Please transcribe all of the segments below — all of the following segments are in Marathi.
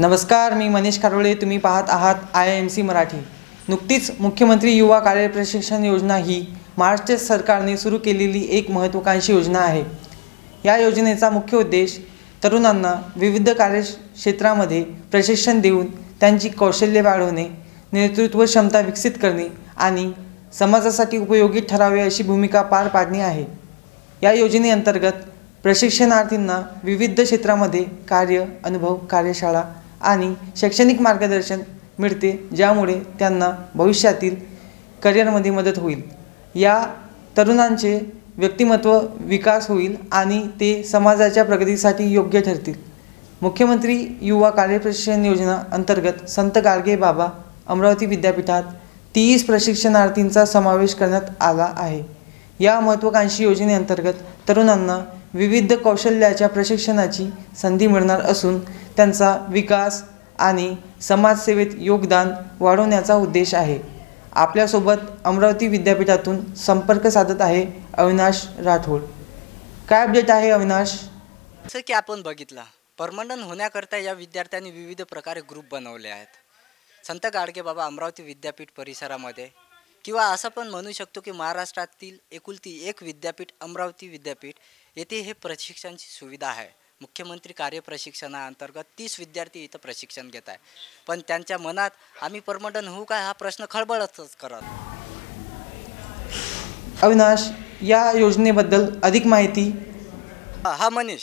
नमस्कार, मी मनीष खारोळे. तुम्ही पाहत आहात IIMC मराठी. नुकतीच मुख्यमंत्री युवा कार्य प्रशिक्षण योजना ही महाराष्ट्र सरकारने सुरू केलेली एक महत्त्वाकांक्षी योजना आहे. या योजनेचा मुख्य उद्देश तरुणांना विविध कार्यक्षेत्रामध्ये प्रशिक्षण देऊन त्यांची कौशल्ये वाढवणे, नेतृत्व क्षमता विकसित करणे आणि समाजासाठी उपयोगी ठरावे अशी भूमिका पार पाडणे आहे. या योजनेअंतर्गत प्रशिक्षणार्थींना विविध क्षेत्रामध्ये कार्य, अनुभव, कार्यशाळा आणि शैक्षणिक मार्गदर्शन मिळते, ज्यामुळे त्यांना भविष्यातील करिअरमध्ये मदत होईल. या तरुणांचे व्यक्तिमत्व विकास होईल आणि ते समाजाच्या प्रगतीसाठी योग्य ठरतील. मुख्यमंत्री युवा कार्य प्रशिक्षण योजना अंतर्गत संत गाडगेबाबा अमरावती विद्यापीठात 30 प्रशिक्षणार्थींचा समावेश करण्यात आला आहे. या महत्त्वाकांक्षी योजनेअंतर्गत तरुणांना विविध कौशल्याच्या प्रशिक्षणाची संधी मिळणार असून त्यांचा विकास आणि समाजसेवेत योगदान वाढवण्याचा उद्देश आहे. आपल्यासोबत अमरावती विद्यापीठातून संपर्क साधत आहे अविनाश राठोड. काय अपडेट आहे अविनाश? जसं की आपण बघितलं, परमनंट होण्याकरता या विद्यार्थ्यांनी विविध प्रकारे ग्रुप बनवले आहेत. संत गाडगेबाबा अमरावती विद्यापीठ परिसरामध्ये किंवा असं पण म्हणू शकतो की महाराष्ट्रातील एकुलती एक विद्यापीठ अमरावती विद्यापीठ येथे हे प्रशिक्षणाची सुविधा आहे. मुख्यमंत्री कार्य प्रशिक्षणाअंतर्गत 30 विद्यार्थी इथं प्रशिक्षण घेत आहे. पण त्यांच्या मनात आम्ही परमनंट होऊ काय हा प्रश्न खळबळतच करत. अविनाश, या योजनेबद्दल अधिक माहिती. हा मनीष,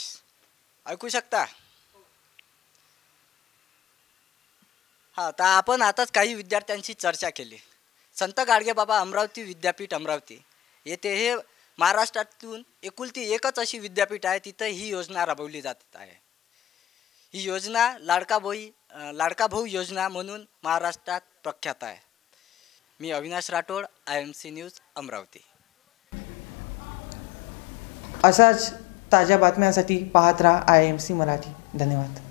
ऐकू शकता? हा, तर आपण आताच काही विद्यार्थ्यांशी चर्चा केली. संत गाडगेबाबा अमरावती विद्यापीठ अमरावती येथे हे महाराष्ट्रातून एकुलती एकच अशी विद्यापीठ आहे, तिथं ही योजना राबवली जात आहे. ही योजना लाडका भाऊ योजना म्हणून महाराष्ट्रात प्रख्यात आहे. मी अविनाश राठोड, IIMC न्यूज अमरावती. अशाच ताज्या बातम्यांसाठी पाहत राहा IIMC मराठी. धन्यवाद.